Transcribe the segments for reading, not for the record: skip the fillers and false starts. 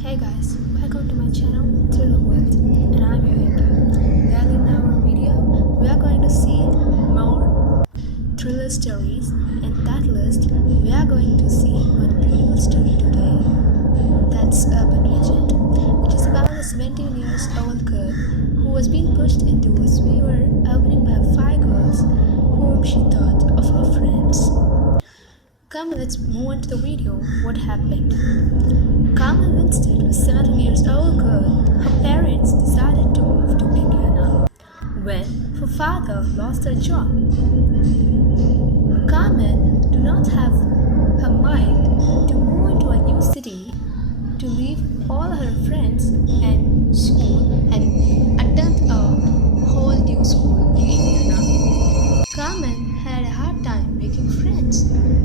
Hey guys, welcome to my channel Thriller World, and I'm your anchor. Well, in our video, we are going to see more thriller stories. In that list, we are going to see one beautiful story today. That's urban legend. It is about a 17-year-old girl who was being pushed into a sewer opening by 5 girls whom she thought of her friends. Come, let's move on to the video. What happened? Carman Winstead was 17-year-old girl. Her parents decided to move to Indiana when her father lost her job. Carmen did not have her mind to move into a new city, to leave all her friends and school and attend a whole new school in Indiana. Carmen had a hard time making friends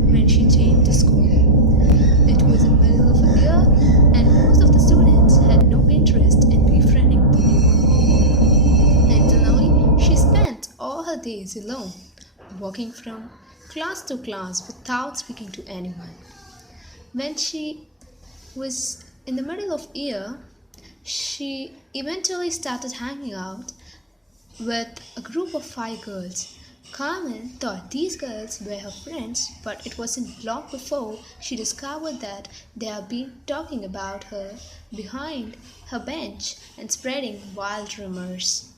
when she changed to school. It was in the middle of a year, and most of the students had no interest in befriending the new one. Internally, she spent all her days alone, walking from class to class without speaking to anyone. When she was in the middle of year, she eventually started hanging out with a group of 5 girls. Carmen thought these girls were her friends, but it wasn't long before she discovered that they had been talking about her behind her bench and spreading wild rumors.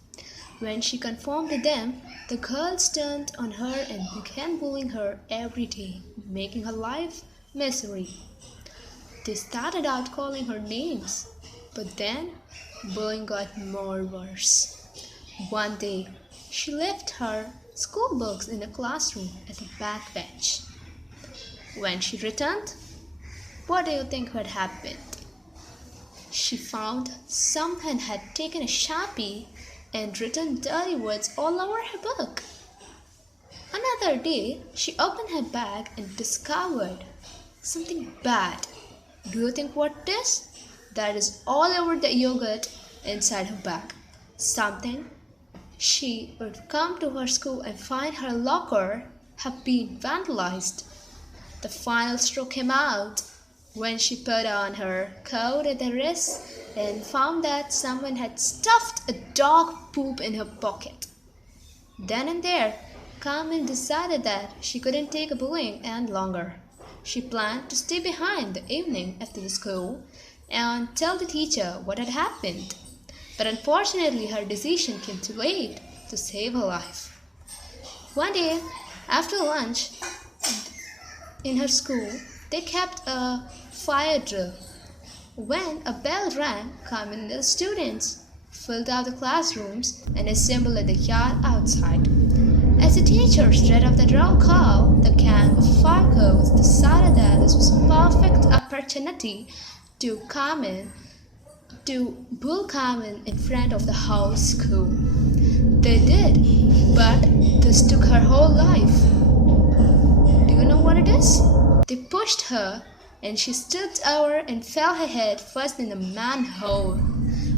When she confirmed to them, the girls turned on her and began bullying her every day, making her life misery. They started out calling her names, but then bullying got more worse. One day, she left her school books in the classroom at the back bench. When she returned, what do you think had happened? She found someone had taken a Sharpie and written dirty words all over her book. Another day, she opened her bag and discovered something bad. Do you think what it is? That is all over the yogurt inside her bag. Something she would come to her school and find her locker had been vandalized. The final straw came out when she put on her coat at the wrist and found that someone had stuffed a dog poop in her pocket. Then and there, Carmen decided that she couldn't take a bullying any longer. She planned to stay behind the evening after the school and tell the teacher what had happened. But unfortunately, her decision came too late to save her life. One day, after lunch in her school, they kept a fire drill. When a bell rang, Carmen and the students filled out the classrooms and assembled at the yard outside. As the teachers read off the roll call, the gang of 5 girls decided that this was a perfect opportunity to bull Carmen in front of the whole school. They did, but this took her whole life. Do you know what it is? They pushed her and she stood over and fell her head first in the manhole.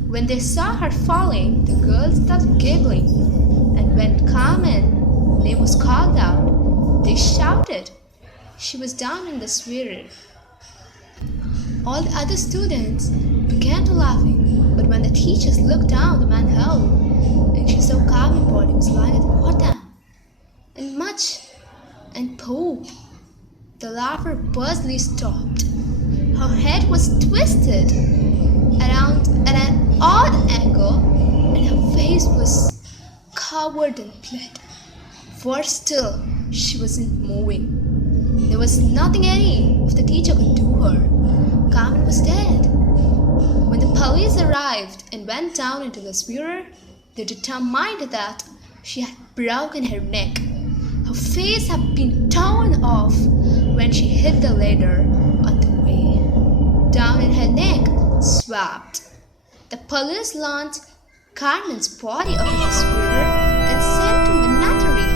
When they saw her falling, the girls started giggling, and when Carmen's name was called out, they shouted. She was down in the sewer. All the other students began to laughing, but when the teachers looked down the manhole and she saw Carmen's body was lying at the bottom and much and poop, the laughter abruptly stopped. Her head was twisted around at an odd angle, and her face was covered in blood. Worse still, she wasn't moving. There was nothing any of the teacher could do her. Carmen was dead. When the police arrived and went down into the sewer, they determined that she had broken her neck. Her face had been torn off when she hit the ladder on the way. Down in her neck, swabbed. The police launched Carmen's body out of the sewer and sent to mandatory.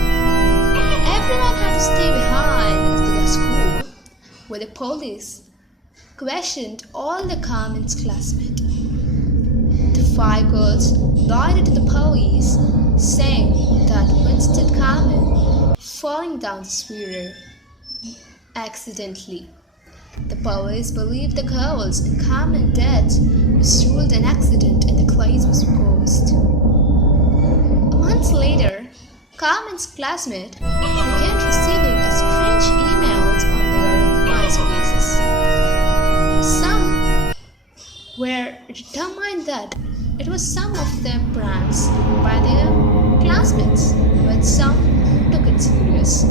Everyone had to stay behind after the school, where the police questioned all the Carmen's classmates. The 5 girls lied to the police, saying that Winstead Carmen falling down the sewer accidentally. The police believed the girl's and Carmen's death was ruled an accident and the case was closed. A month later, Carmen's classmates began receiving strange emails on their MySpaces. Some were determined that it was some of them pranks by their classmates, but some took it serious.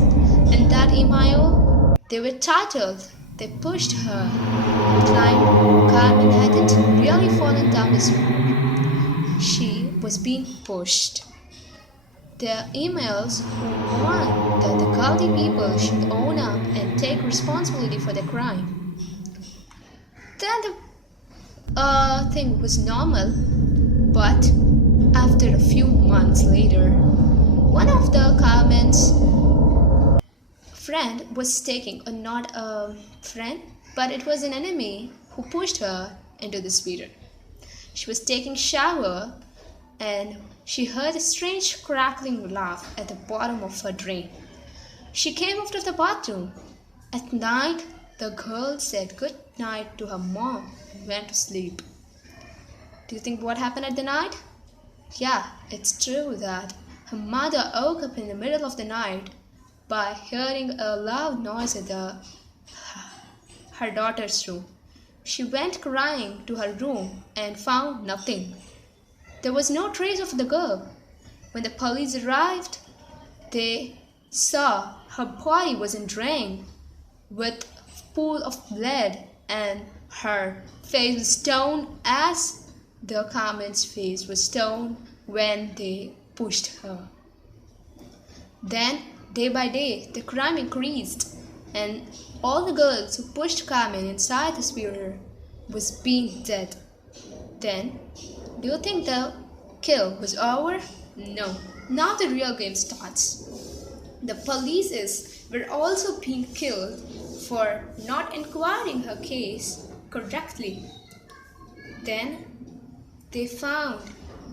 In that email, they were titled "They Pushed Her" and claimed Carmen hadn't really fallen down the spiral. She was being pushed. The emails warned that the guilty people should own up and take responsibility for the crime. Then the thing was normal, but after a few months later, one of the Carmen's friend was taking, or not a friend, but it was an enemy who pushed her into the spiral. She was taking shower and she heard a strange crackling laugh at the bottom of her drain. She came out of the bathroom. At night, the girl said good night to her mom and went to sleep. Do you think what happened at the night? Yeah, it's true that her mother woke up in the middle of the night by hearing a loud noise at her daughter's room. She went crying to her room and found nothing. There was no trace of the girl. When the police arrived, they saw her body was in drain with a pool of blood and her face was stone as the Carmen's face was stone when they pushed her. Then, day by day, the crime increased and all the girls who pushed Carmen inside the spiral was being dead. Then, do you think the kill was over? No. Now the real game starts. The police were also being killed for not inquiring her case correctly. Then they found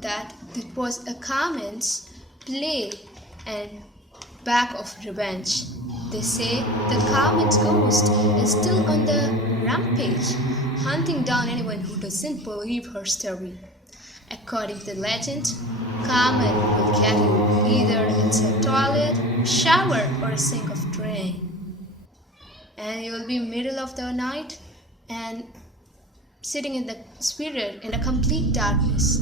that it was a Carmen's play and back of revenge. They say that Carmen's ghost is still on the rampage, hunting down anyone who doesn't believe her story. According to the legend, Carmen will get you either it's a toilet, shower, or a sink of drain. And you will be middle of the night and sitting in the spiral in a complete darkness.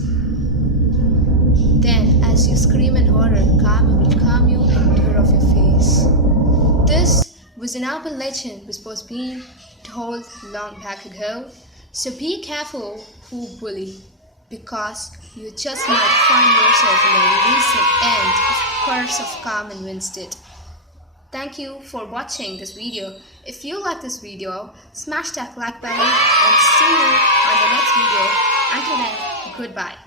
Then, as you scream in horror, Carmen will calm you and tear off your face. This was an urban legend which was being told long back ago. So be careful who bully, because you just might find yourself in the recent end of Curse of Carmen Winstead. Thank you for watching this video. If you like this video, smash that like button and see you on the next video. Until then, goodbye.